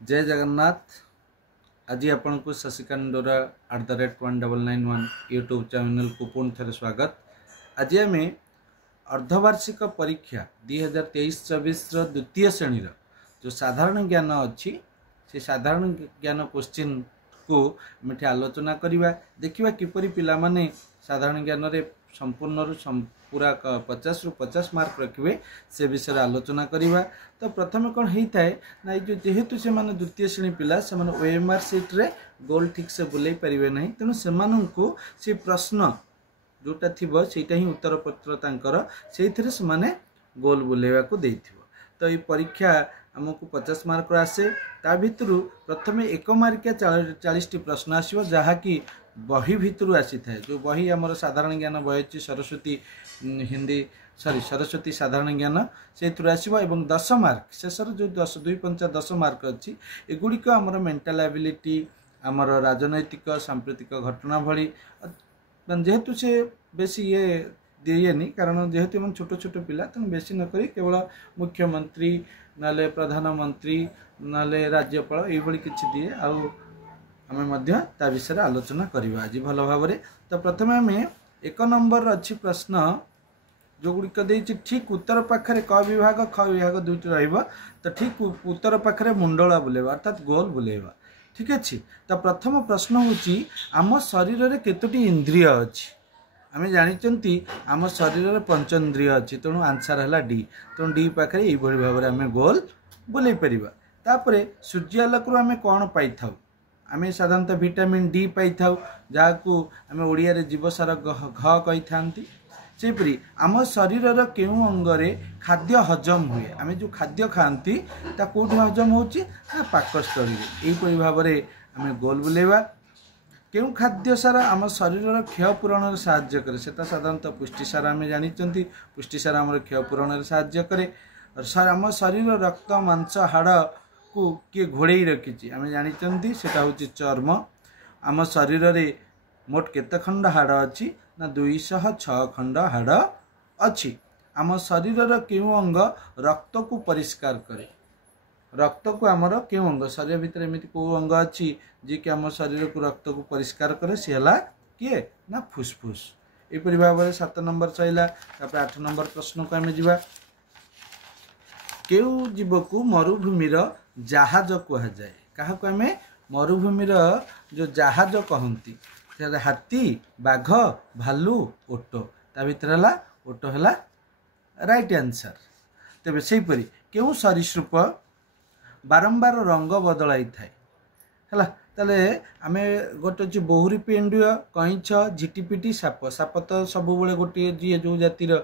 जय जगन्नाथ। आज आपण को शशिकांत डोरा @1991 यूट्यूब चैनल को पुणी थे स्वागत। आज आम अर्धवार्षिक परीक्षा 2023-24 द्वितीय श्रेणी जो साधारण ज्ञान अच्छी से साधारण ज्ञान क्वेश्चन को आम आलोचना करवा देखा किपरि पिला माने साधारण ज्ञान रे संपूर्ण पूरा 50 रु 50 मार्क रखिए से विषय आलोचना करवा। तो प्रथम कौन होता है ना जो जेहेतु से माने द्वितीय श्रेणी पिला से माने ओएमआर सीट रे गोल ठीक से बुलाई पारिबे नहीं, तेणु से प्रश्न जोटा थिबो सेटा ही उत्तर पत्र तांकर सेइथिरे से माने गोल बुलेवा को देइथिबो। तो ये परीक्षा हमको 50 मार्क आसे ता भितरु प्रथमे 1 मार्किया 40 टी प्रश्न आसीबो जहा कि बही भितरु आसी थाए। जो बही हमर साधारण ज्ञान बही अछि सरस्वती हिंदी सरस्वती साधारण ज्ञान से आसो एवं 10 मार्क शेषर जो 10 मार्क अच्छी एगुड़िक आमर मेंटाल एबिलिटी आमर राजनैतिक सांप्रतिक घटना भली जेहेतु से बेसी ये दिएनि कारण जेहेतु छोट छोट पिला तेणु बेसी नक केवल मुख्यमंत्री नाले प्रधानमंत्री नाले राज्यपाल ये किसी दिए आम ता विषय आलोचना करवा आज भल भाव। तो प्रथम आम 1 नंबर अच्छी प्रश्न जो गुड़िक देती ठीक उत्तर पाखे क विभाग ख विभाग दुईटी रहा तो ठीक उत्तर पाखे मुंडला बुलेवा अर्थात गोल बुलेवा। ठीक अच्छे। तो प्रथम प्रश्न हूँ आम शरीर में केतोटी इंद्रिय अच्छी आम जानी आम शरीर में 5 इंद्रिय अच्छी तेणु आंसर है डी। तेणु डी पाखे ये भाव में आम गोल बुले पारिबा। तापरे सूर्यालोक आम कौन पाई था आम साधारणतः विटामिन डी पाई था जहाँ को आम ओडिया रे जीवसार घ कही था। सेपरी आम शरीर केउ अंगरे खाद्य हजम हुए आम जो खाद्य खाती कौट हजम होची पाकस्थली यहीपरि भाव में आम गोल बुलेवा। केउ खाद्य सार आम शरीर क्षय पूरण साहाय्य करे सेटा साधारणतः पुष्टिसार आम जानी पुष्टिसार आम क्षय पूरण साहाय्य करे। आम शरीर रक्त मांस हाड़ को किए घोड़े रखी आम जानी सेटा हूँ चर्म। आम शरीर में मोट केते खंड हाड़ अच्छी ना 206 खंड हाड़ अच्छी। आम शरीर केउ अंग रक्त को परिष्कार करे रक्त को आमर केउ अंग शरीर भितर एमती को अंग अच्छी जी कि आम शरीर को रक्त को परिष्कार करे सी है किए ना फुसफुस। यहपरि भाव में 7 नंबर चला। 8 नंबर प्रश्न को आम जा केउ जीव को मरुभूमिर जहाज कहुए क्या आम मरुभूमिर जो जहाज कहती हाथी बाघ भालू ओटो ता भीतर है ओटो है राइट आंसर। तेरे से क्यों सरीसृप बारंबार रंग बदलाई थाए है ताले आम गोटे बहुरी पेंडुआ कईछ झिटिपिटी साप साप तो सब गोटे जी जो जातिर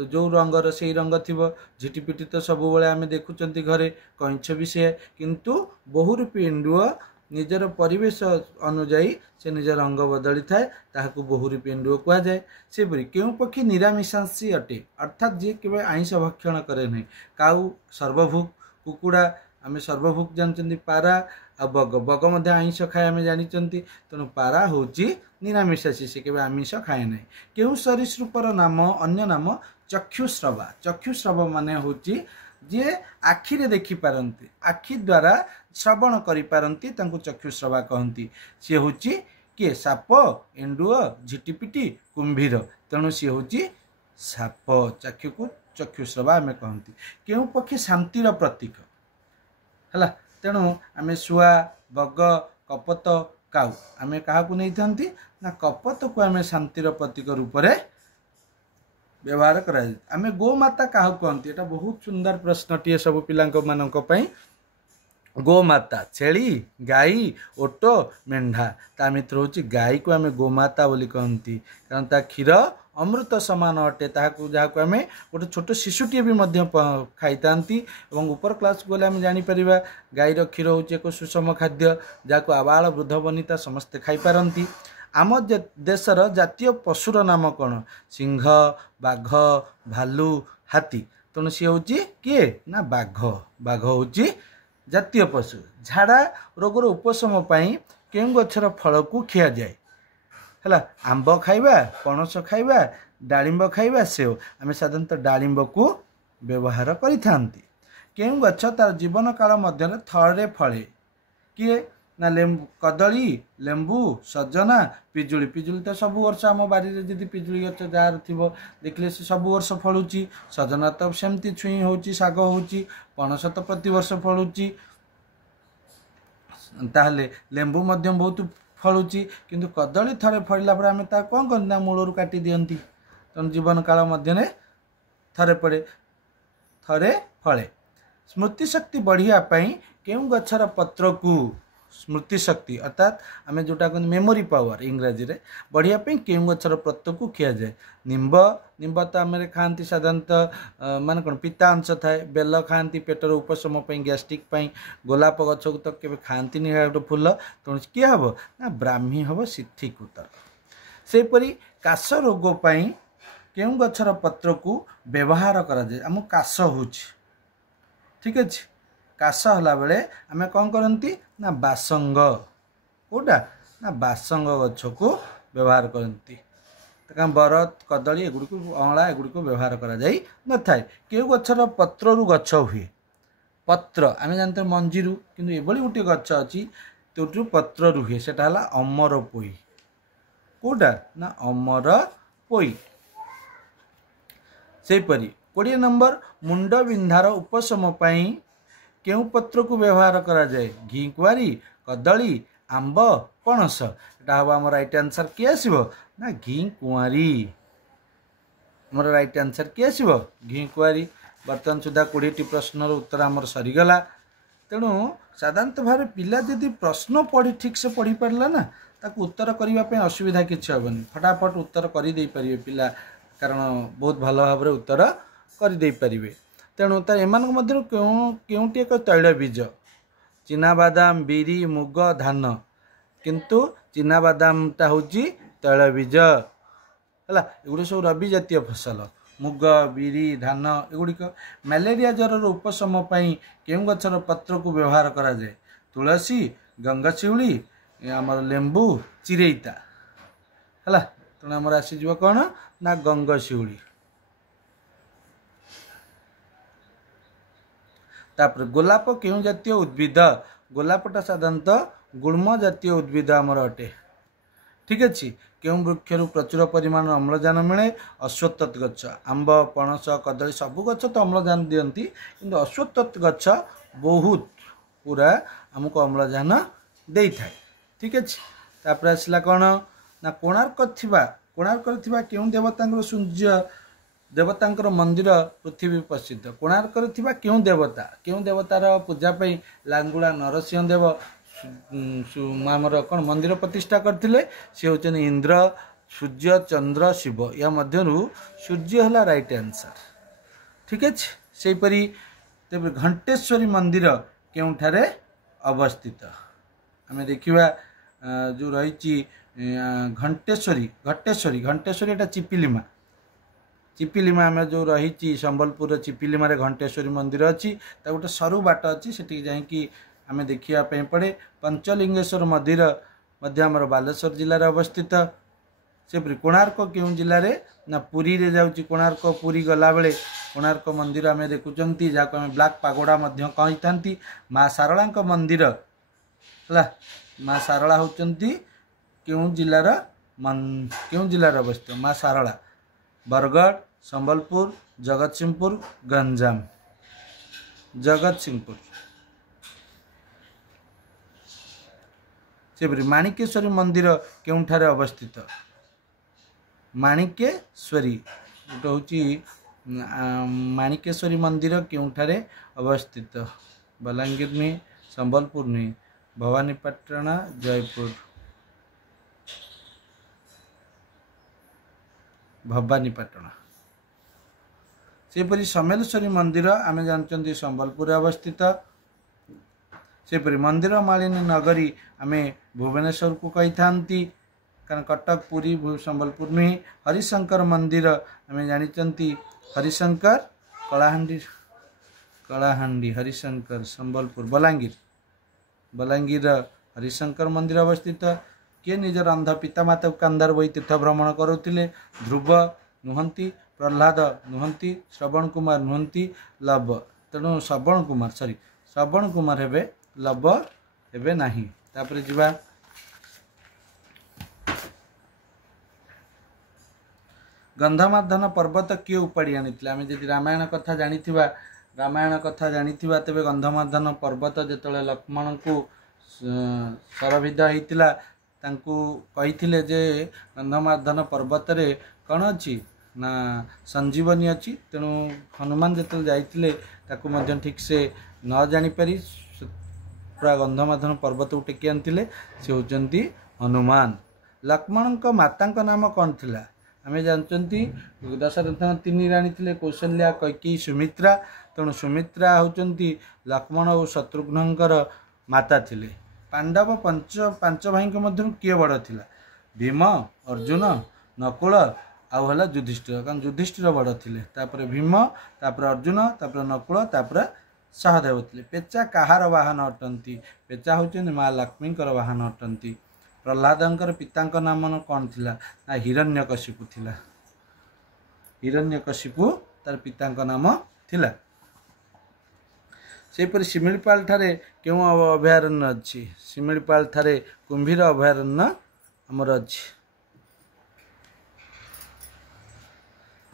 जो रंगर से रंग थी झिटिपिटी तो सब आम देखुं घरे कईछ भी से किंतु बहुरी पेंडुआ निजर परिवेश अनुजाई से निज रंग बदली थाए ताहाकू बहुरी पेंडुआ कह जाए। सेपरी क्यों पक्षी निरामिषांशी अटे अर्थात जी केवल आइंष भक्षण करे नहीं काऊ सर्वभुक कुकुड़ा आम सर्वभुक जानते पारा आ बग बग मध्य आइंष खाए आम जानी तेणु पारा हूँ निरामिषासी से केवल आमिष खाए ना। क्यों सरीसृपर नाम अन्य नाम चक्षुश्रवा चक्षुश्रव माने हूँ जी आखिरे देखी पारती आखि द्वारा श्रवण करि पारती तांको चक्षुश्रवा कहती। सी हूँ किए साप एंडुआ झिटिपिटी कुंभीर तेणु सी हूँ साप चक्षु को चक्षुश्रवा आम कहती। क्यों पक्षी शांतिर प्रतीक है तेणु आम शुआ बग कपत काऊ आम क्या नहीं था ना कपत को आम शांतिर प्रतीक रूप से व्यवहार करा आम गोमाता क्या कहती एटा बहुत सुंदर प्रश्नटीए सब पिला गोमाता छेली गाई ओटो मेढ़ा ता मित्र हूँ गाई को आम गोमाता बोली कहती कारण ता क्षीर अमृत समान अटे जहाँ आम गोटे छोट शिशुटीए भी खाई था। ऊपर क्लास गले आम जापर गाईर क्षीर हूँ एक सुषम खाद्य जहाँ आबाल वृद्ध बनिता समस्ते खाईपारती। आम देशर जातीय पशुर नाम कौन सिंह बाघ भालू हाथी तेणु सी हूँ किए ना बाघ बाघ हूँ जातीय पशु। झाड़ा रोगर उपशम क्यों गचर फल को खिया जाए है आंब खाइबा पणस खाइबा डालिंब खाइबा सेव आम साधारणतः डालिंब को व्यवहार करि थांती। केउ गछ तार जीवन काल मध्य थरे फले किए ना लेम्बू कदली लेम्बू सजना पिजुली पिजुली तो सब वर्ष आम बारी जदि पिजुली गच जार थी देखिले से सब वर्ष फलुची सजना तो सेमती छुई होची शाग होची पणस तो प्रति वर्ष फलुची ताहले लेम्बू मध्यम बहुत फलुची किंतु कदली थरे फलिला पर आम ता कौन करना मूलरू काटी दियंती तेणु जीवन काल मध्य थरे पड़े थरे फले स्मृति शक्ति बढ़िया केउ गछर पत्र को स्मृति शक्ति अर्थात आम जोटा कहते मेमोरी पावर इंग्राजी रे बढ़िया केउ गछर पत्र को खिया जाए निम्ब निम्ब तो आम खाती साधारणतः मान कौन पिता अंश थाए बेल खाती पेटर उपशम गैस्ट्रिक गोलाप गछ को तो केवे खाती गोटे फूल तेणु किए हम ना ब्राह्मी हम ठीक उत्तर सेपरी काश रोग केउ गछर पत्र को व्यवहार करा जाए आम काश हो ठीक अच्छे काश होला बेले आम कौन करती ना बासंग कोटा ना बासंग गछ को व्यवहार करती बरत कदली एगुड़ी अँला एगुड़ी व्यवहार करा जाई न थाए केउ गछर पत्र रु गछ हुए पत्र आम जानते मंजीरू किंतु एभली गोटे गछ अच्छी तो पत्र रुहे सेटा हला अमर पोई कोटा ना अमर पोई सेपरी 20 नंबर मुंड बिंधार उपशम केउ पत्र को व्यवहार करा जाए घी कुआरी कदली आंब पणस एटा हम आम राइट आंसर किए आसो ना घी कुआरी आम राइट आंसर किए आसो घी कुआरी बर्तमान सुधा 20टी प्रश्नर उत्तर आमर सरीगला तेणु साधारणतः भाव पिला जदि प्रश्न पढ़ी ठीक से पढ़ी पारा ना ताकू उत्तर करने असुविधा किसी हेनी फटाफट उत्तर करदे पारे पिला कारण बहुत भल भाव उत्तर करदे पारे तेणु एमान मध्य केउटी एक तैलबीज चीनाबादाम बिरी मुग धान किंतु चीनाबादामटा हूँ तैलबीज है एगुड़ी सब रबी जातीय फसल मुग बिरी धान एगुड़िक मलेरिया ज्वर उपशम केउ गछर पत्र को व्यवहार करा जाए तुलसी गंगाशिउली आमर लेंबू चिरेईता है तेणु आमर आसीज कौन ना गंगाशिउली तापर गोलाप केउ जातीय उद्भिद गोलापटा साधारणतः गुल्म जातीय उद्भिद आमर अटे ठीक अच्छे केउ वृक्षर प्रचुर परिमाण अम्लजान मिले अश्वत्थ गछ आंब पणस कदली सबू गछ तो अम्लजान दियंती किंतु अश्वत्थ गछ बहुत पूरा आमको अम्लजान दे थाए ठीक अच्छे तापर आसला कौन ना कोणार्क थिबा केउ देवता सूर्य देवतांकर मंदिर पृथ्वी प्रसिद्ध कोणार्क थिबा केउ देवतार पूजा पाई लांगुला नरसिंह देव आमर कौन मंदिर प्रतिष्ठा करथिले से होचन इंद्र सूर्य चंद्र शिव या मध्यरु सूर्य हला राइट आंसर ठीक अच्छे सेपरी तेरे घंटेश्वरी मंदिर केउठारे अवस्थित आम देखा जो रही घंटेश्वरी एटा चिपिलिमा आम जो रही संबलपुर चिपिलिमा घंटेश्वरी मंदिर अच्छी गोटे सरु बाट अच्छी से जाकि आम देखापी पड़े पंचलिंगेश्वर मंदिर आमर बालेश्वर जिले अवस्थित सेपरी कोणार्क केउं जिले में ना पुरी रे जाउची कोणार्क पुरी गला बेले कोणार्क मंदिर आम देखुंत जहाँ आम ब्लैक पागोड़ा कही था माँ सारला मंदिर है माँ सारला होती केउं जिलार अवस्थित माँ सारला बरगढ़ संबलपुर जगतसिंहपुर गंजाम जगतसिंहपुर सेपरी माणिकेश्वरी मंदिर केउठारे अवस्थित माणिकेश्वरी गोटे हूँ माणिकेश्वरी मंदिर केउठारे अवस्थित बलांगीर नहीं संबलपुर नहीं भवानीपाटना जयपुर भवानीपाटना सेपरी सम्मेलेश्वरी मंदिर आम जानते संबलपुर अवस्थित सेपरी मंदिर मालिनी नगरी आम भुवनेश्वर को कही था कारण कटक पुरी संबलपुर नुहे हरिशंकर मंदिर आम जानते हरिशंकर कलाहांडी हरिशंकर संबलपुर बलांगीर हरिशंकर मंदिर अवस्थित किए निजर अंध पितामाता कांदार बही तीर्थ भ्रमण करुले ध्रुव नुहंती प्रह्लाद नुहंती श्रवण कुमार नुहंती लव तेणु श्रवण कुमार हे लव हेबे नाही। तापर जिबा गंधमार्दन पर्वत किए उपाड़ी आनिथिले। आमे जदि रामायण कथा जानिथिबा तेबे गंधमार्दन पर्वत जेतले लक्ष्मण को सरभिद होइतिला तांकू कहिथिले जे गंधमार्दन पर्वत रे कौन अछि ना संजीवनी अछि। तेणु हनुमान जेतले जाइथिले ताकू मध्य ठीक से न जानि पारि पूरा गंधमार्दन पर्वत को टेकी आनिथिले से होचंती हनुमान। लक्ष्मण को माता का नाम कौन थिला आमे जानचंती दशरथ तीन राणी थिले कौशल्या कैकेयी सुमित्रा। तेणु सुमित्रा होचंती लक्ष्मण और शत्रुघ्नकर माता थिले। पांडव पांच भाई के मध्य किए बड़ थिला भीम अर्जुन नकुल आउ हला युधिष्ठिर कारण युधिष्ठिर बड़ थिले तापर भीम तापर अर्जुन तापर नकुल तापर सहदेव थिले। पेचा कहार वाहन अटंती पेचा होचंती माँ लक्ष्मीकर वाहन अटंती। प्रह्लादंकर पितांक नाम कौन थिला ना हिरण्यकशिपु थिला। हिरण्यकशिपु तार पितांक नाम थिला। सेपरि शिमिलीपाल ठारे केउ अभयारण्य अच्छी शिमिलीपाल ठारे कुंभीर अभयारण्य आमर अच्छी।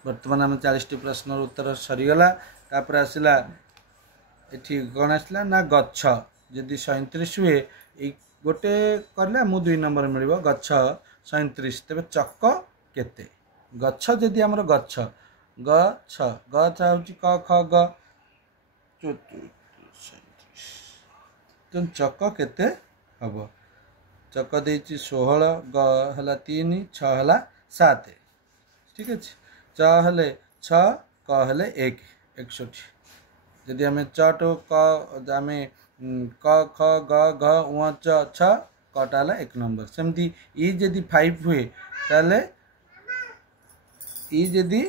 वर्तमान आम 40 प्रश्न उत्तर सरीगला। तापर आसला एठी कौन आसला ना गच्छ जदि 37 हुए गोटे करले मु 2 नंबर मिलिबो गच्छ 37 तेबे चक्क केते गच्छ जदि हमर गच्छ गच्छ गच्छ होची क ख ग तुम चक्क केते हबो चक्क देची 16 ग हला 3 6 हला 7 ठीक अछि। च हले 6 क हले 1 61 जदि हमें च टू क आमे क ख ग घ उ च छ कटा हला 1 नंबर। सेमती ई जदि 5 हुए ताले ई जदि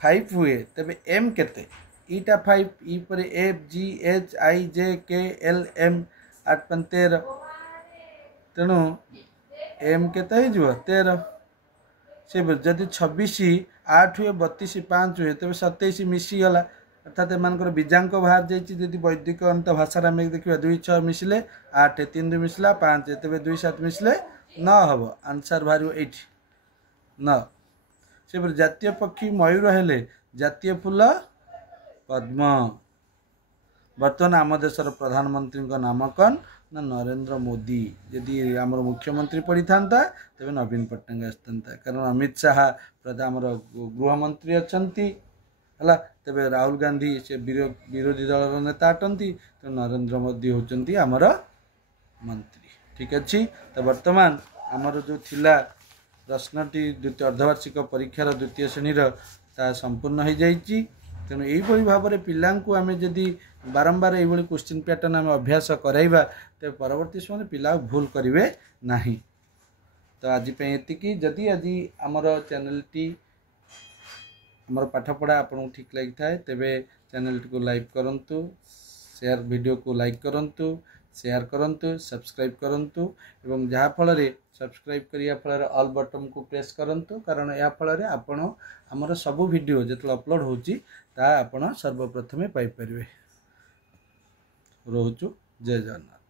5 हुए तबे एम केते ईटा 5 ई पर एफ जी एच आई जे के एल एम 8 5 13 तेणु एम केते हो जो 13 से जदि 26 8 हुए 32 5 हुए तबे 27 मिसी गला अर्थात एमानकर बीजांक बाहर जाइछि। जदि वैदिक अंत भाषा में देखिबा 2 6 मिसले 8 3 2 मिसला 5 तबे 2 7 मिसले 9 हबो आंसर भारियो 8 9। से जातीय पक्षी मयूर हेले जातीय फूल पद्म। बर्तमान आम देशर प्रधानमंत्री नाम कौन ना नरेंद्र मोदी। यदि आमर मुख्यमंत्री पड़ी था तेरे नवीन पट्टनायक आसता कारण अमित शाह प्रधान गृहमंत्री अच्छा है तेरे राहुल गांधी से विरोधी दल नेता अटंती तो नरेंद्र मोदी होचंती आमर मंत्री ठीक अच्छी। तो वर्तमान आमर जो थिला प्रश्नटी द्वितीय अर्धवार्षिक परीक्षार द्वितीय श्रेणीर ता संपूर्ण हो जाइए। तेणु यही भाव में पिला आम जदि बारंबार ये क्वेश्चन पैटर्न आम अभ्यास कराइबा तो परवर्ती समय पिला भूल करेंगे नहीं। तो आज ये जदि आज आमर चैनल टी आमर पाठपढ़ा आपको ठीक लगी थाए तेबे चैनल को लाइक करंतु शेयर वीडियो को लाइक करंतु शेयर करंतु सब्सक्राइब करंतु एवं जहाँ फल सब्सक्राइब करिया फल ऑल बटन को प्रेस करंतु कारण या फल आपण आमर सबु वीडियो जो अपलोड होची ता आपण सर्वप्रथमे पाई परिबे। रोचु जय जगन्नाथ।